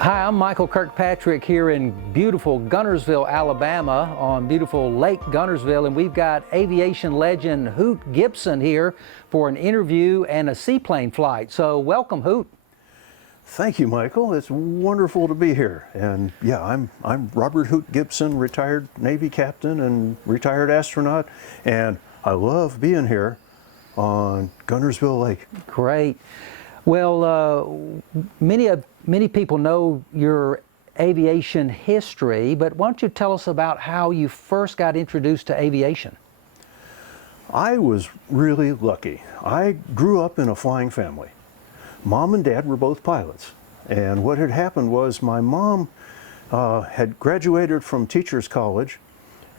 Hi, I'm Michael Kirkpatrick here in beautiful Guntersville, Alabama, on beautiful Lake Guntersville, and we've got aviation legend Hoot Gibson here for an interview and a seaplane flight. So welcome, Hoot. Thank you, Michael. It's wonderful to be here. And yeah, I'm Robert Hoot Gibson, retired Navy captain and retired astronaut, and I love being here on Guntersville Lake. Great. Well, many people know your aviation history, but why don't you tell us about how you first got introduced to aviation? I was really lucky. I grew up in a flying family. Mom and Dad were both pilots, and what had happened was my mom had graduated from Teachers College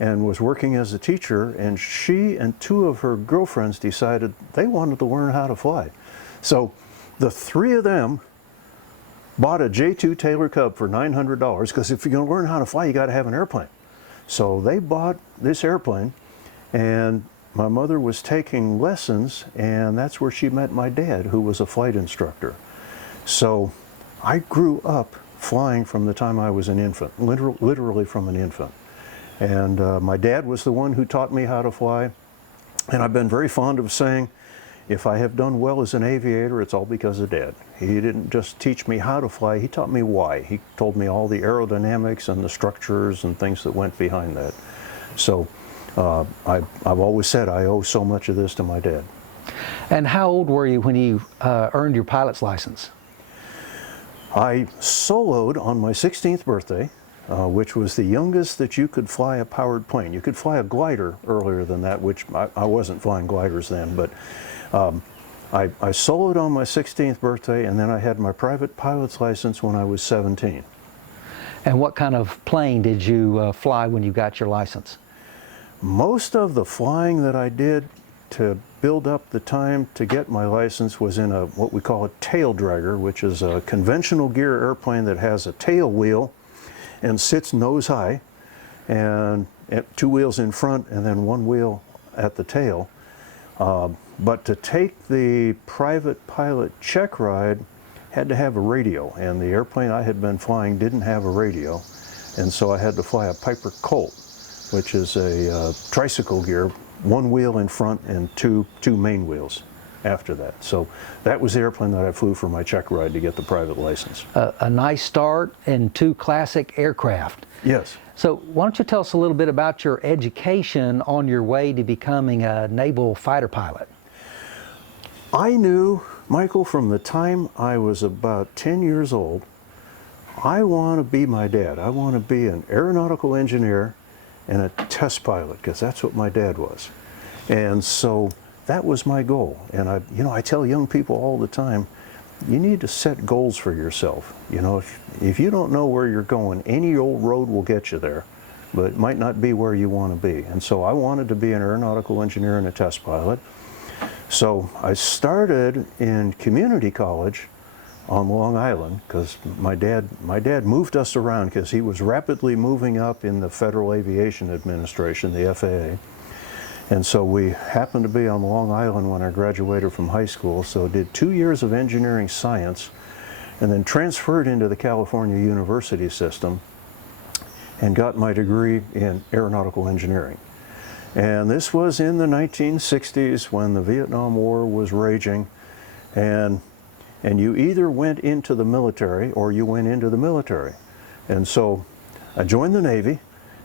and was working as a teacher, and she and two of her girlfriends decided they wanted to learn how to fly. So the three of them bought a J2 Taylor Cub for $900, because if you're going to learn how to fly, you got to have an airplane. So they bought this airplane, and my mother was taking lessons, and that's where she met my dad, who was a flight instructor. So I grew up flying from the time I was an infant, literally from an infant. And my dad was the one who taught me how to fly, and I've been very fond of saying, if I have done well as an aviator, it's all because of Dad. He didn't just teach me how to fly, he taught me why. He told me all the aerodynamics and the structures and things that went behind that. So I've always said I owe so much of this to my dad. And how old were you when you earned your pilot's license? I soloed on my 16th birthday, which was the youngest that you could fly a powered plane. You could fly a glider earlier than that, which I wasn't flying gliders then, but I soloed on my 16th birthday, and then I had my private pilot's license when I was 17. And what kind of plane did you fly when you got your license? Most of the flying that I did to build up the time to get my license was in what we call a tail dragger, which is a conventional gear airplane that has a tail wheel and sits nose high, and two wheels in front and then one wheel at the tail. But to take the private pilot check ride, had to have a radio, and the airplane I had been flying didn't have a radio, and so I had to fly a Piper Colt, which is a tricycle gear, one wheel in front and two main wheels after that. So that was the airplane that I flew for my check ride to get the private license. A nice start in two classic aircraft. Yes. So why don't you tell us a little bit about your education on your way to becoming a naval fighter pilot? I knew, Michael, from the time I was about 10 years old, I want to be my dad. I want to be an aeronautical engineer and a test pilot, because that's what my dad was. And so that was my goal. And I tell young people all the time, you need to set goals for yourself. You know, if you don't know where you're going, any old road will get you there, but it might not be where you want to be. And so I wanted to be an aeronautical engineer and a test pilot. So I started in community college on Long Island, because my dad moved us around because he was rapidly moving up in the Federal Aviation Administration, the FAA. And so we happened to be on Long Island when I graduated from high school, so did 2 years of engineering science, and then transferred into the California University system and got my degree in aeronautical engineering. And this was in the 1960s when the Vietnam War was raging, and you either went into the military or you went into the military. And so I joined the Navy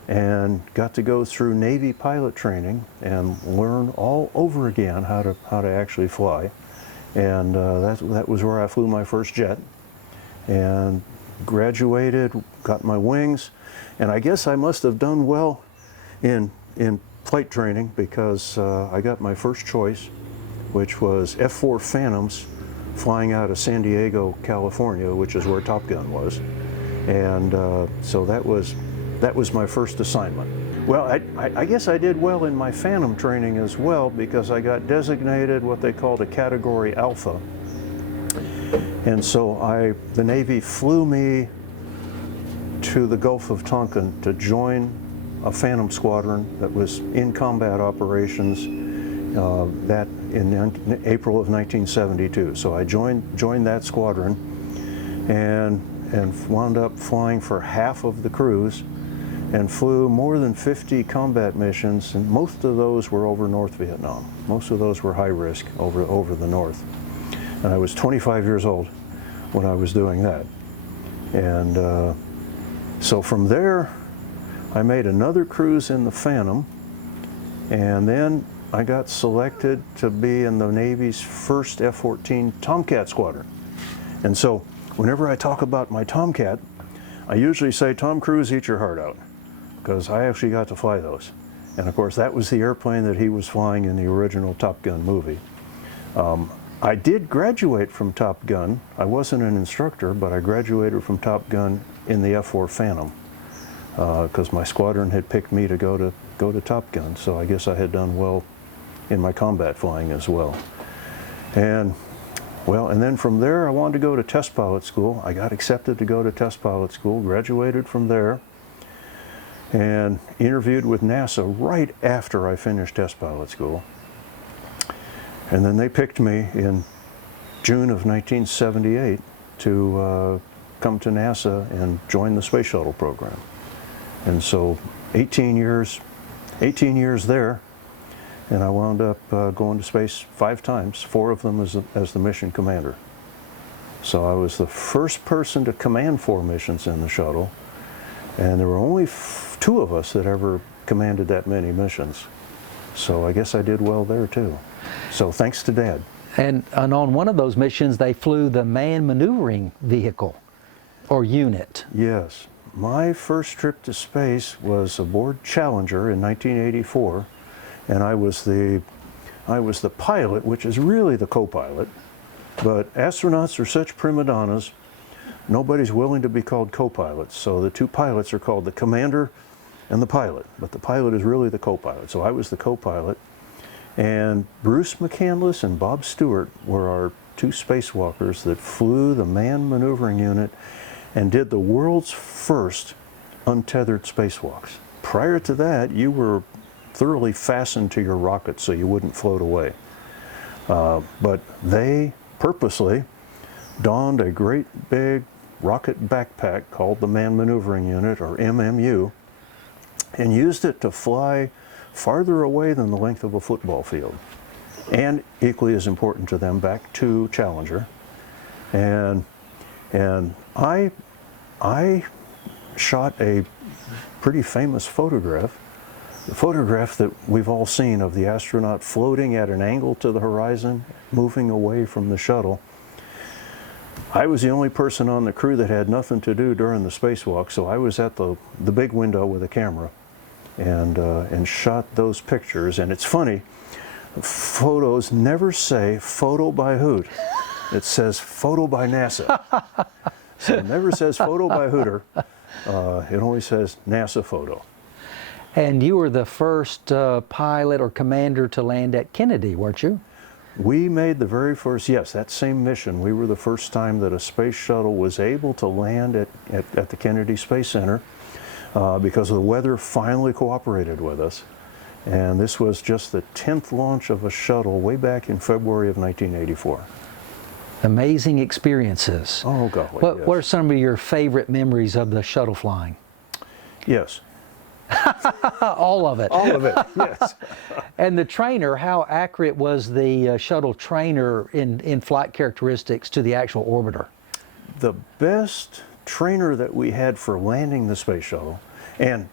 and got to go through Navy pilot training and learn all over again how to actually fly. And that was where I flew my first jet, and graduated, got my wings, and I guess I must have done well in flight training, because I got my first choice, which was F-4 Phantoms flying out of San Diego, California, which is where Top Gun was. And so that was my first assignment. Well, I guess I did well in my Phantom training as well, because I got designated what they called a Category Alpha. And so the Navy flew me to the Gulf of Tonkin to join a Phantom squadron that was in combat operations that in April of 1972. So I joined that squadron, and and wound up flying for half of the cruise and flew more than 50 combat missions, and most of those were over North Vietnam. Most of those were high risk over the north. And I was 25 years old when I was doing that. And so from there, I made another cruise in the Phantom, and then I got selected to be in the Navy's first F-14 Tomcat Squadron. And so whenever I talk about my Tomcat, I usually say, Tom Cruise, eat your heart out, because I actually got to fly those. And of course, that was the airplane that he was flying in the original Top Gun movie. I did graduate from Top Gun. I wasn't an instructor, but I graduated from Top Gun in the F-4 Phantom, because my squadron had picked me to go to Top Gun. So I guess I had done well in my combat flying as well. And then from there, I wanted to go to test pilot school. I got accepted to go to test pilot school, graduated from there, and interviewed with NASA right after I finished test pilot school. And then they picked me in June of 1978 to come to NASA and join the Space Shuttle program. And so 18 years there, and I wound up going to space 5 times, 4 of them as the mission commander. So I was the first person to command 4 missions in the shuttle, and there were only 2 of us that ever commanded that many missions. So I guess I did well there too. So thanks to Dad. And on one of those missions, they flew the manned maneuvering vehicle or unit. Yes. My first trip to space was aboard Challenger in 1984, and I was the pilot, which is really the co-pilot. But astronauts are such prima donnas, nobody's willing to be called co-pilots. So the 2 pilots are called the commander and the pilot, but the pilot is really the co-pilot. So I was the co-pilot, and Bruce McCandless and Bob Stewart were our 2 spacewalkers that flew the manned maneuvering unit and did the world's first untethered spacewalks. Prior to that, you were thoroughly fastened to your rocket so you wouldn't float away. But they purposely donned a great big rocket backpack called the Manned Maneuvering Unit, or MMU, and used it to fly farther away than the length of a football field. And equally as important to them, back to Challenger. And I shot a pretty famous photograph, the photograph that we've all seen of the astronaut floating at an angle to the horizon, moving away from the shuttle. I was the only person on the crew that had nothing to do during the spacewalk, so I was at the big window with a camera and shot those pictures. And it's funny, photos never say photo by Hoot. It says photo by NASA. So it never says photo by Hooter. It only says NASA photo. And you were the first pilot or commander to land at Kennedy, weren't you? We made the very first, yes, that same mission. We were the first time that a space shuttle was able to land at the Kennedy Space Center because the weather finally cooperated with us. And this was just the 10th launch of a shuttle way back in February of 1984. Amazing experiences. Oh, golly, What yes. are some of your favorite memories of the shuttle flying? Yes. All of it. All of it, yes. And the trainer, how accurate was the shuttle trainer in flight characteristics to the actual orbiter? The best trainer that we had for landing the space shuttle, and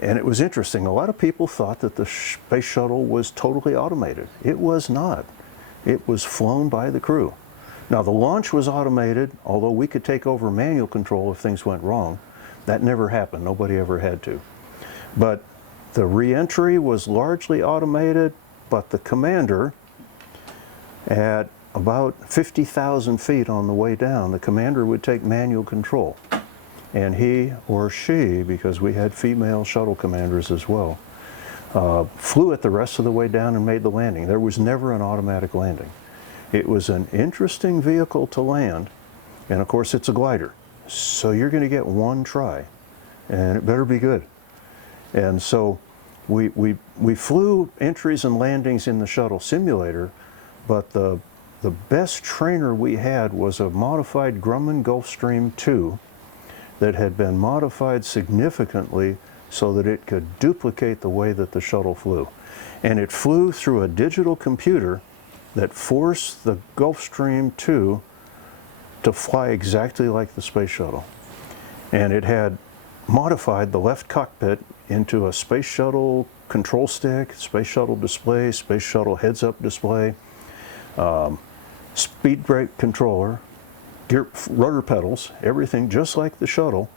it was interesting, a lot of people thought that the space shuttle was totally automated. It was not. It was flown by the crew. Now the launch was automated, although we could take over manual control if things went wrong. That never happened, nobody ever had to. But the re-entry was largely automated, but the commander, at about 50,000 feet on the way down, the commander would take manual control. And he or she, because we had female shuttle commanders as well, flew it the rest of the way down and made the landing. There was never an automatic landing. It was an interesting vehicle to land, and of course it's a glider. So you're going to get one try, and it better be good. And so we flew entries and landings in the shuttle simulator, but the best trainer we had was a modified Grumman Gulfstream II that had been modified significantly so that it could duplicate the way that the shuttle flew. And it flew through a digital computer that forced the Gulfstream II to fly exactly like the space shuttle. And it had modified the left cockpit into a space shuttle control stick, space shuttle display, space shuttle heads-up display, speed brake controller, rudder pedals, everything just like the shuttle.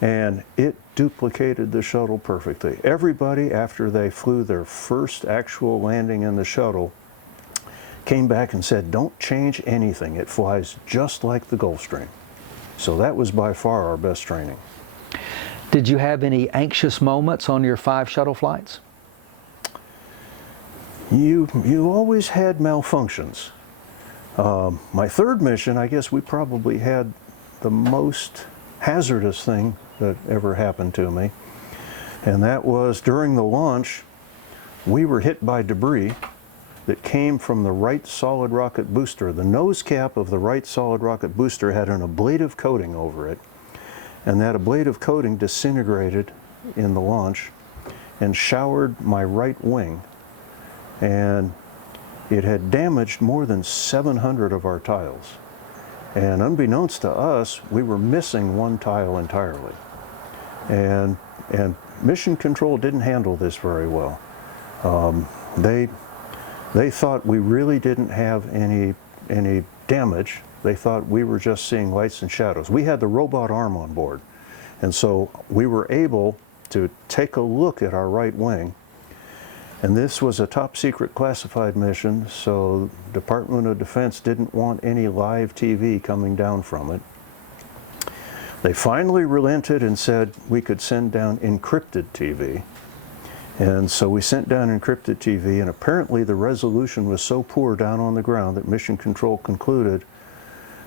And it duplicated the shuttle perfectly. Everybody, after they flew their first actual landing in the shuttle, came back and said, don't change anything. It flies just like the Gulfstream. So that was by far our best training. Did you have any anxious moments on your 5 shuttle flights? You always had malfunctions. My third mission, I guess we probably had the most hazardous thing that ever happened to me. And that was during the launch, we were hit by debris that came from the right solid rocket booster. The nose cap of the right solid rocket booster had an ablative coating over it. And that ablative coating disintegrated in the launch and showered my right wing. And it had damaged more than 700 of our tiles. And unbeknownst to us, we were missing one tile entirely. And Mission Control didn't handle this very well. They thought we really didn't have any damage. They thought we were just seeing lights and shadows. We had the robot arm on board. And so we were able to take a look at our right wing. And this was a top secret classified mission, so Department of Defense didn't want any live TV coming down from it. They finally relented and said we could send down encrypted TV. And so we sent down encrypted TV, and apparently the resolution was so poor down on the ground that Mission Control concluded,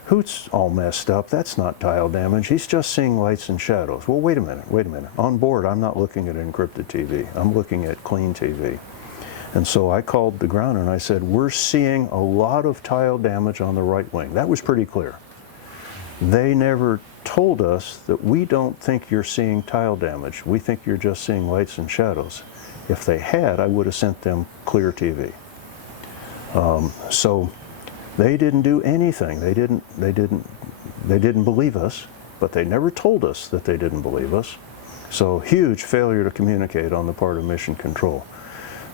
Hoot's all messed up, that's not tile damage, he's just seeing lights and shadows. Well, wait a minute. On board, I'm not looking at encrypted TV, I'm looking at clean TV. And so I called the ground and I said, we're seeing a lot of tile damage on the right wing. That was pretty clear. They never told us that we don't think you're seeing tile damage, we think you're just seeing lights and shadows. If they had, I would have sent them clear TV. So they didn't do anything. They didn't believe us, but they never told us that they didn't believe us. So huge failure to communicate on the part of Mission Control.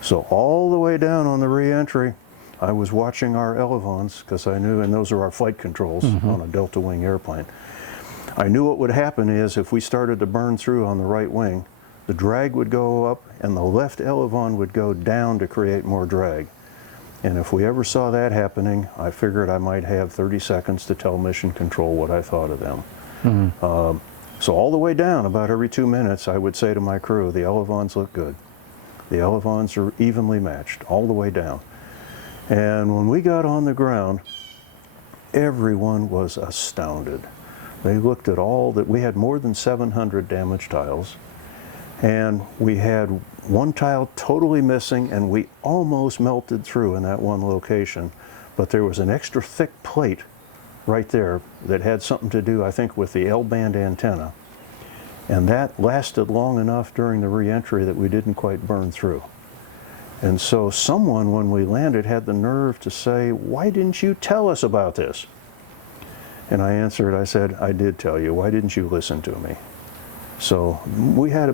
So all the way down on the re-entry, I was watching our elevons, because I knew, and those are our flight controls on a delta wing airplane. I knew what would happen is if we started to burn through on the right wing, the drag would go up and the left elevon would go down to create more drag. And if we ever saw that happening, I figured I might have 30 seconds to tell Mission Control what I thought of them. So all the way down, about every 2 minutes, I would say to my crew, the elevons look good. The elevons are evenly matched all the way down. And when we got on the ground, everyone was astounded. They looked at all that, we had more than 700 damaged tiles. And we had one tile totally missing, and we almost melted through in that one location. But there was an extra thick plate right there that had something to do, I think, with the L-band antenna. And that lasted long enough during the re-entry that we didn't quite burn through. And so someone, when we landed, had the nerve to say, why didn't you tell us about this? And I answered, I said, I did tell you. Why didn't you listen to me? So we had a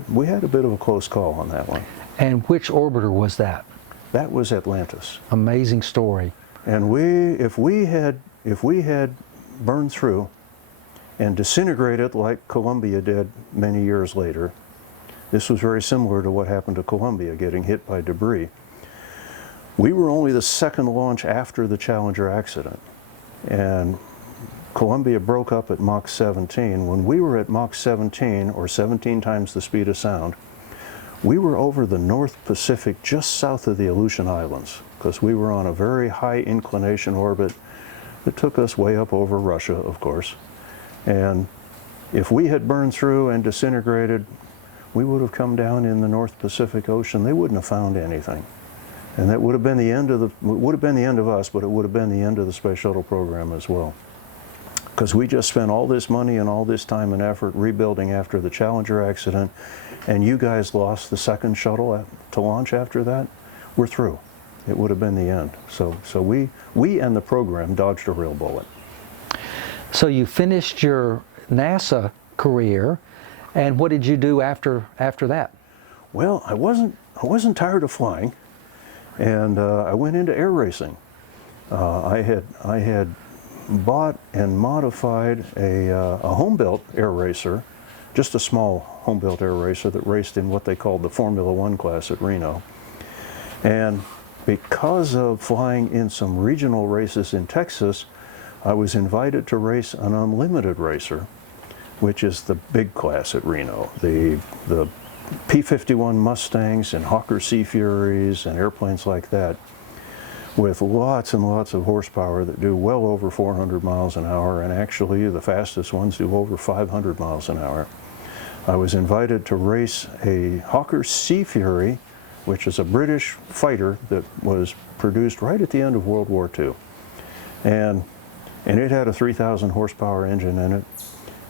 bit of a close call on that one. And which orbiter was that? That was Atlantis. Amazing story. And if we had burned through and disintegrated like Columbia did many years later, this was very similar to what happened to Columbia, getting hit by debris. We were only the second launch after the Challenger accident. And Columbia broke up at Mach 17. When we were at Mach 17, or 17 times the speed of sound, we were over the North Pacific just south of the Aleutian Islands, because we were on a very high inclination orbit that took us way up over Russia, of course. And if we had burned through and disintegrated, we would have come down in the North Pacific Ocean. They wouldn't have found anything. And that would have been the end of us, but it would have been the end of the space shuttle program as well. because we just spent all this money and all this time and effort rebuilding after the Challenger accident, and you guys lost the second shuttle to launch after that. We're through. It would have been the end. So we and the program dodged a real bullet. So you finished your NASA career, and what did you do after that? Well, I wasn't tired of flying, and I went into air racing. I had bought and modified a home-built air racer, just a small home-built air racer that raced in what they called the Formula One class at Reno. And because of flying in some regional races in Texas, I was invited to race an unlimited racer, which is the big class at Reno. The P-51 Mustangs and Hawker Sea Furies and airplanes like that, with lots and lots of horsepower that do well over 400 miles an hour, and actually the fastest ones do over 500 miles an hour. I was invited to race a Hawker Sea Fury, which is a British fighter that was produced right at the end of World War II. And it had a 3,000 horsepower engine in it,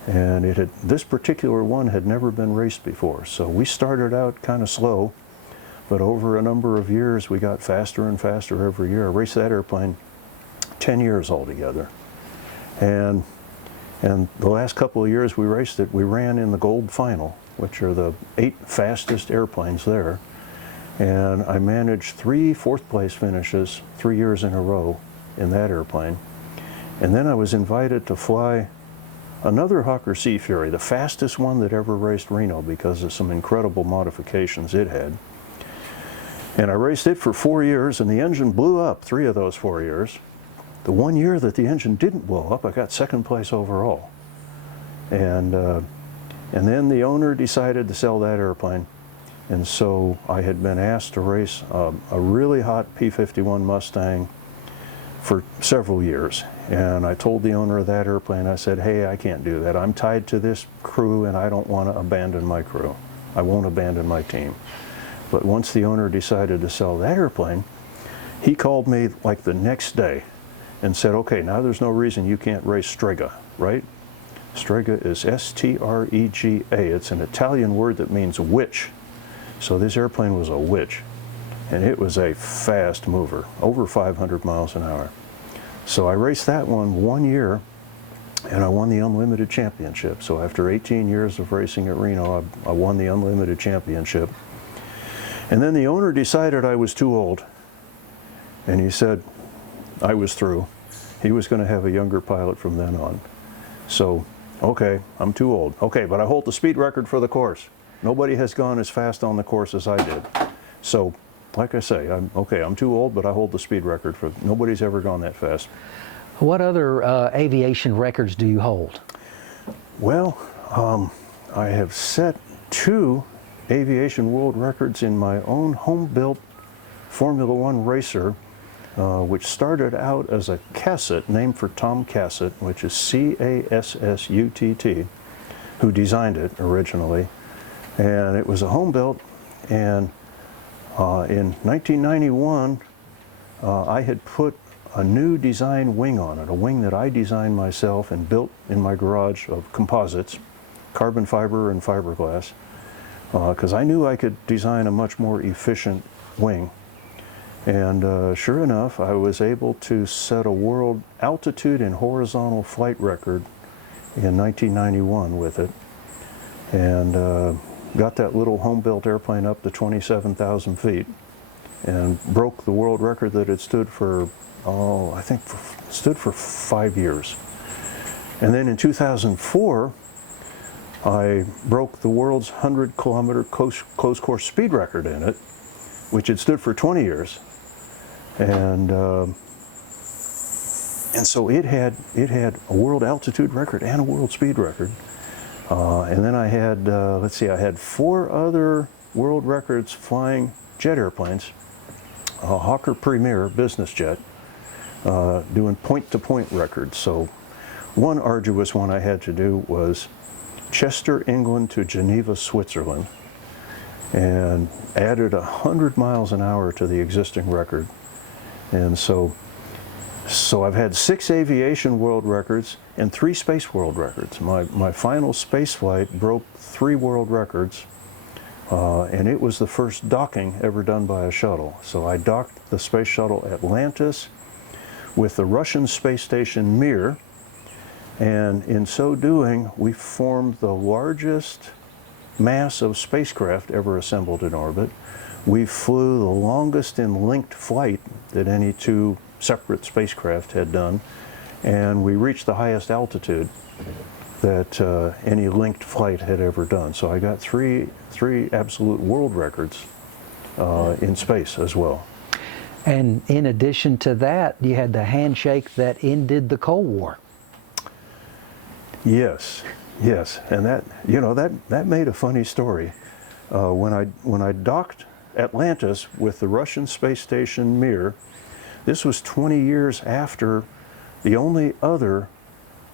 and this particular one had never been raced before. So we started out kind of slow, but over a number of years we got faster and faster every year. I raced that airplane 10 years altogether. And the last couple of years we raced it, we ran in the gold final, which are the 8 fastest airplanes there. And I managed 3 fourth place finishes 3 years in a row in that airplane. And then I was invited to fly another Hawker Sea Fury, the fastest one that ever raced Reno because of some incredible modifications it had. And I raced it for 4 years, and the engine blew up 3 of those 4 years. The 1 year that the engine didn't blow up, I got second place overall. And then the owner decided to sell that airplane. And so I had been asked to race a really hot P-51 Mustang for several years. And I told the owner of that airplane, I said, hey, I can't do that. I'm tied to this crew, and I don't want to abandon my crew. I won't abandon my team. But once the owner decided to sell that airplane, he called me like the next day and said, okay, now there's no reason you can't race Strega, right? Strega is S-T-R-E-G-A. It's an Italian word that means witch. So this airplane was a witch, and it was a fast mover, over 500 miles an hour. So I raced that one year, and I won the Unlimited Championship. So after 18 years of racing at Reno, I won the Unlimited Championship. And then the owner decided I was too old, and he said I was through. He was going to have a younger pilot from then on. So, okay, I'm too old. Okay, but I hold the speed record for the course. Nobody has gone as fast on the course as I did. So, like I say, I'm too old, but I hold the speed record for, nobody's ever gone that fast. What other aviation records do you hold? Well, I have set 2 aviation world records in my own home-built Formula One racer, which started out as a Cassett, named for Tom Cassett, which is C-A-S-S-U-T-T, who designed it originally. And it was a home-built, and in 1991, I had put a new design wing on it, a wing that I designed myself and built in my garage of composites, carbon fiber and fiberglass, because I knew I could design a much more efficient wing. And sure enough, I was able to set a world altitude and horizontal flight record in 1991 with it, and got that little home-built airplane up to 27,000 feet, and broke the world record that had stood for, stood for 5 years. And then in 2004, I broke the world's 100-kilometer close course speed record in it, which had stood for 20 years. And so it had a world altitude record and a world speed record. And then I had, I had 4 other world records flying jet airplanes. A Hawker Premier business jet, doing point-to-point records. So one arduous one I had to do was Chester, England to Geneva, Switzerland, and added 100 miles an hour to the existing record. And so So I've had 6 aviation world records and 3 space world records. My final space flight broke 3 world records, and it was the first docking ever done by a shuttle. So I docked the space shuttle Atlantis with the Russian space station Mir, and in so doing, we formed the largest mass of spacecraft ever assembled in orbit. We flew the longest in linked flight that any 2 separate spacecraft had done, and we reached the highest altitude that any linked flight had ever done. So I got three absolute world records in space as well. And in addition to that, you had the handshake that ended the Cold War. Yes, yes, and that made a funny story. When I docked Atlantis with the Russian space station Mir, this was 20 years after the only other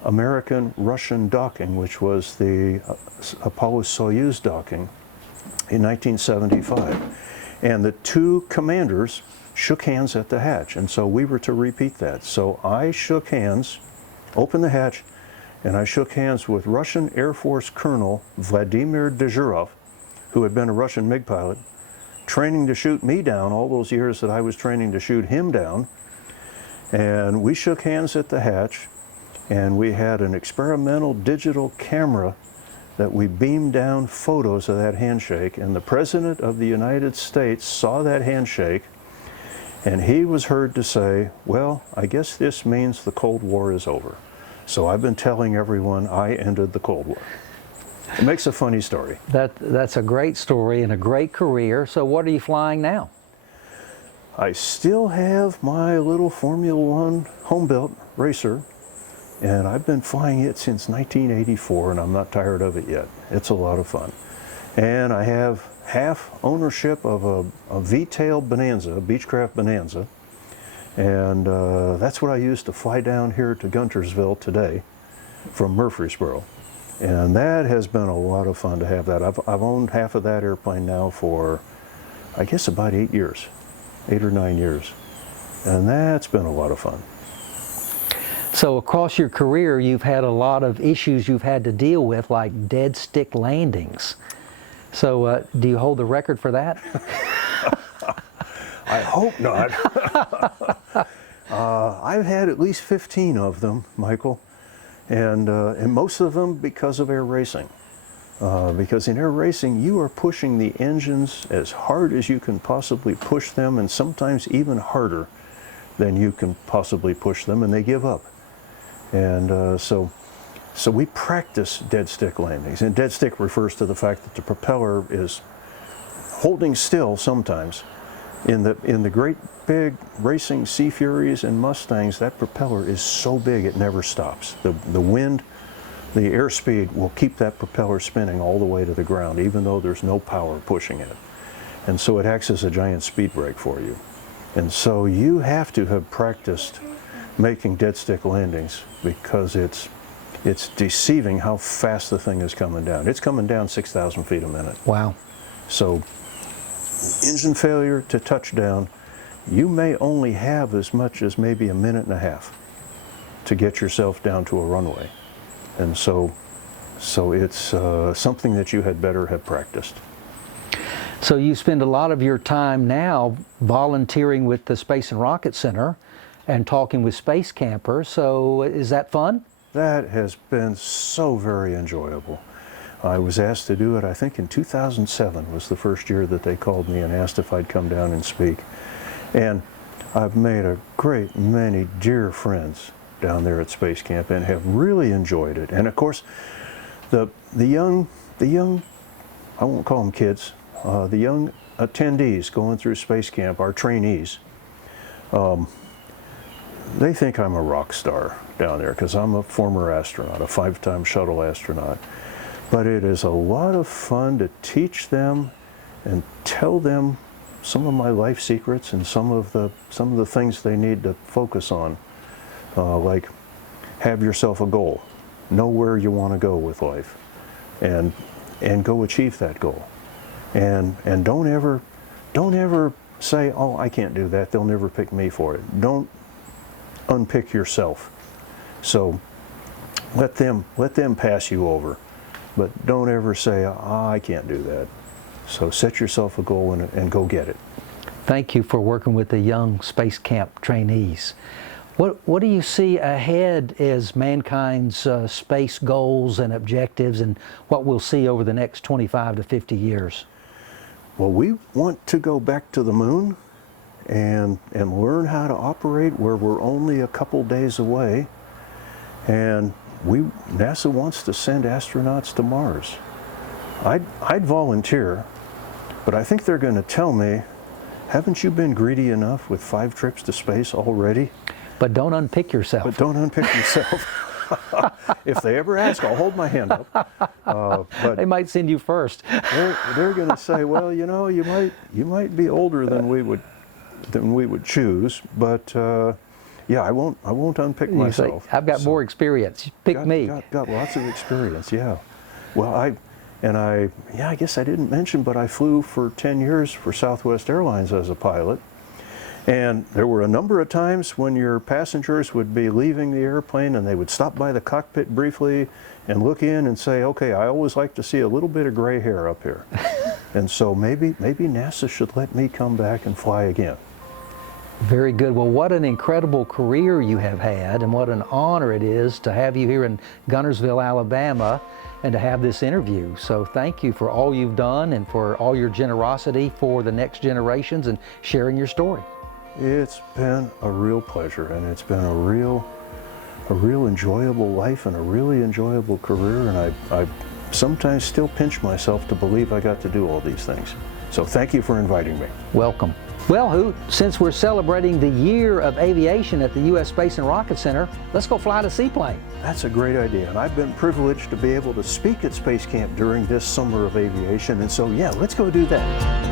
American-Russian docking, which was the Apollo-Soyuz docking in 1975. And the 2 commanders shook hands at the hatch, and so we were to repeat that. So I shook hands, opened the hatch, and I shook hands with Russian Air Force Colonel Vladimir Dezhurov, who had been a Russian MiG pilot, training to shoot me down all those years that I was training to shoot him down. And we shook hands at the hatch, and we had an experimental digital camera that we beamed down photos of that handshake, and the President of the United States saw that handshake, and he was heard to say, "Well, I guess this means the Cold War is over." So I've been telling everyone I ended the Cold War. It makes a funny story. That's a great story and a great career. So what are you flying now? I still have my little Formula One home-built racer, and I've been flying it since 1984, and I'm not tired of it yet. It's a lot of fun. And I have half ownership of a V-tail Bonanza, a Beechcraft Bonanza, and that's what I use to fly down here to Guntersville today from Murfreesboro. And that has been a lot of fun to have that. I've owned half of that airplane now for, I guess, about 8 years, 8 or 9 years. And that's been a lot of fun. So across your career, you've had a lot of issues you've had to deal with, like dead stick landings. So do you hold the record for that? I hope not. I've had at least 15 of them, Michael. And most of them because of air racing. Because in air racing, you are pushing the engines as hard as you can possibly push them, and sometimes even harder than you can possibly push them, and they give up. And so we practice dead stick landings. And dead stick refers to the fact that the propeller is holding still sometimes. In the great big racing Sea Furies and Mustangs, that propeller is so big it never stops. The wind, the airspeed will keep that propeller spinning all the way to the ground, even though there's no power pushing it. And so it acts as a giant speed brake for you. And so you have to have practiced making dead stick landings, because it's deceiving how fast the thing is coming down. It's coming down 6,000 feet a minute. Wow. So engine failure to touchdown, you may only have as much as maybe a minute and a half to get yourself down to a runway. And so it's something that you had better have practiced. So you spend a lot of your time now volunteering with the Space and Rocket Center and talking with space campers. So is that fun? That has been so very enjoyable. I was asked to do it, I think in 2007 was the first year that they called me and asked if I'd come down and speak. And I've made a great many dear friends down there at Space Camp and have really enjoyed it. And of course, the young, I won't call them kids, the young attendees going through Space Camp, our trainees, they think I'm a rock star down there because I'm a former astronaut, a 5-time shuttle astronaut. But it is a lot of fun to teach them and tell them some of my life secrets and some of the things they need to focus on. Like, have yourself a goal, know where you want to go with life, and go achieve that goal. And don't ever say, oh, I can't do that, they'll never pick me for it. Don't unpick yourself. So let them pass you over, but don't ever say, I can't do that. So set yourself a goal and go get it. Thank you for working with the young space camp trainees. What do you see ahead as mankind's space goals and objectives, and what we'll see over the next 25 to 50 years? Well, we want to go back to the moon and learn how to operate where we're only a couple days away. And NASA wants to send astronauts to Mars. I'd volunteer, but I think they're going to tell me, haven't you been greedy enough with 5 trips to space already? But don't unpick yourself. But don't unpick yourself. If they ever ask, I'll hold my hand up. But they might send you first. They're going to say, well, you know, you might be older than we would choose, but yeah, I won't unpick myself. Say, I've got more experience. Pick me. Got lots of experience. Yeah. Well, I guess I didn't mention, but I flew for 10 years for Southwest Airlines as a pilot. And there were a number of times when your passengers would be leaving the airplane and they would stop by the cockpit briefly and look in and say, okay, I always like to see a little bit of gray hair up here. And so maybe NASA should let me come back and fly again. Very good. Well, what an incredible career you have had, and what an honor it is to have you here in Guntersville, Alabama, and to have this interview. So thank you for all you've done and for all your generosity for the next generations and sharing your story. It's been a real pleasure, and it's been a real enjoyable life and a really enjoyable career, and I sometimes still pinch myself to believe I got to do all these things. So thank you for inviting me. Welcome. Well, Hoot, since we're celebrating the year of aviation at the U.S. Space and Rocket Center, let's go fly a seaplane. That's a great idea, and I've been privileged to be able to speak at Space Camp during this summer of aviation, and so yeah, let's go do that.